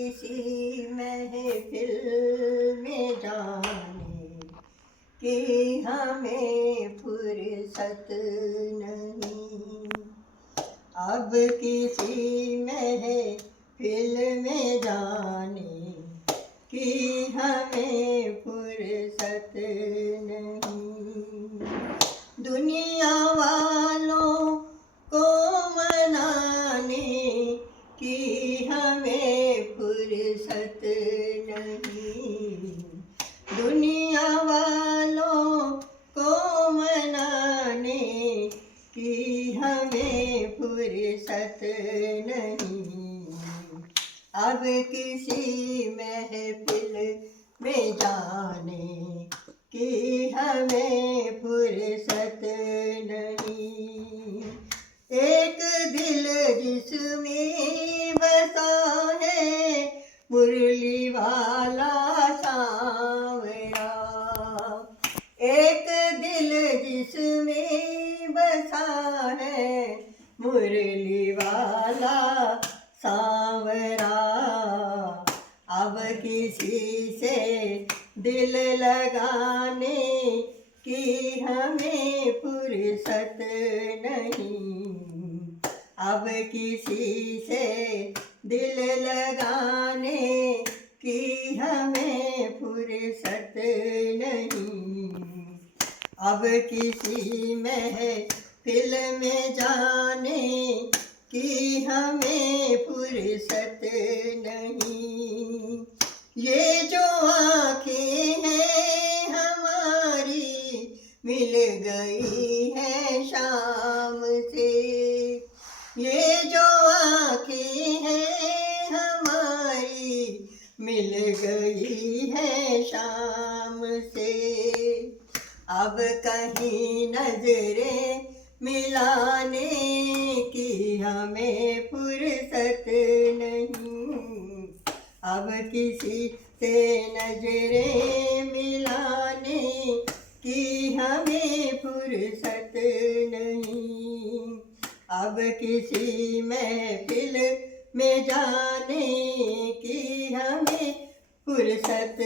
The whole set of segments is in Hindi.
किसी महफिल में जाने की हमें फुर्सत नहीं। अब किसी महफिल में जाने की हमें फुर्सत नहीं। दुनिया वालों को मनाने की हमें फुर्सत नहीं। दुनिया वालों को मनाने की हमें फुर्सत नहीं। अब किसी महफिल में जाने की हमें फुर्सत नहीं। एक दिल जिसमें बसा है मुरली वाला सांवरा। एक दिल जिसमें बसा है मुरली वाला सांवरा। अब किसी से दिल लगाने की हमें फुर्सत नहीं। अब किसी से दिल लगाने की हमें फुर्सत नहीं। अब किसी महफिल में जाने की हमें फुर्सत नहीं। ये जो आँखें हैं हमारी मिल गई है शाम से। ये जो आँखें हैं हमारी मिल गई है शाम से। अब कहीं नजरें मिलाने की हमें फुर्सत नहीं। अब किसी से नजरें मिलाने की हमें फुर्सत नहीं। अब किसी महफिल में जाने की हमें फुर्सत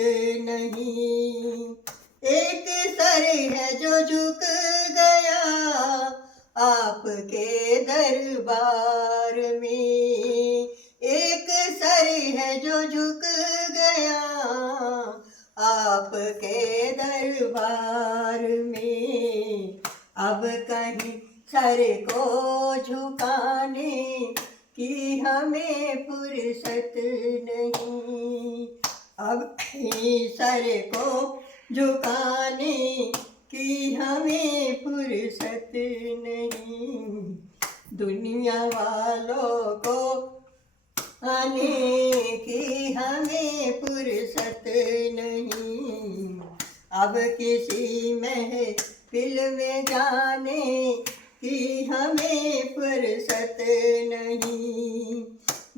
नहीं। एक सर है जो झुक गया आपके दरबार में। एक सर है जो झुक गया आपके दरबार में। अब कहीं सर को झुकाने की हमें फुर्सत नहीं। अब कहीं सर को झुकाने की हमें फुर्सत नहीं। दुनिया वालों को आने की हमें फुर्सत नहीं। अब किसी महफिल में जाने की हमें फुर्सत नहीं।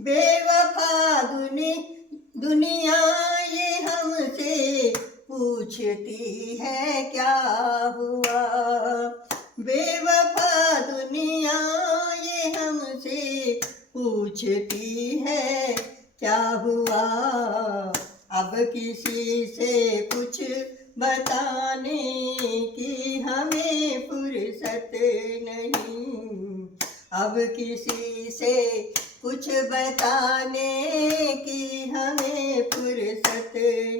बेवफा दुनिया ये हमसे पूछती है क्या हुआ। बेवफा दुनिया ये हमसे पूछती है क्या हुआ। अब किसी से कुछ बताने की हमें फुर्सत नहीं। अब किसी से कुछ बताने की हमें फुर्सत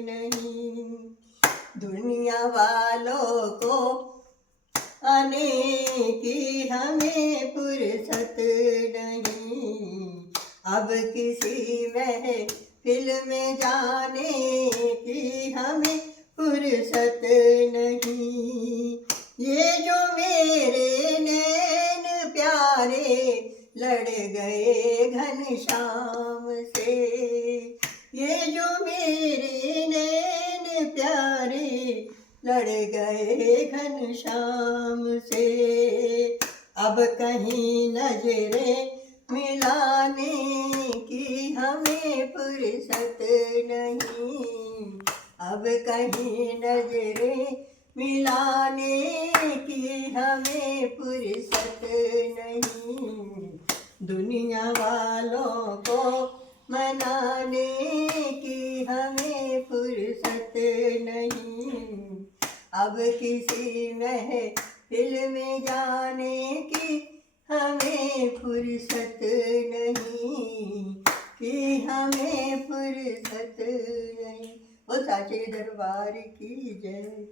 नहीं। दुनिया वालों को आने की हमें फुर्सत नहीं। अब किसी महफिल में जाने की हमें फुर्सत नहीं। ये जो मेरे नैन प्यारे लड़ गए घनश्याम से। ये जो मेरे नैन प्यारे लड़ गए घनश्याम से। अब कहीं नजरें मिलाने की हमें फुर्सत नहीं। अब कहीं नजरें मिलाने की हमें फुर्सत नहीं। दुनिया वालों को मनाने की हमें फुर्सत नहीं। अब किसी महफिल में जाने की हमें फुर्सत नहीं, कि हमें फुर्सत नहीं। वो साचे दरबार की जय।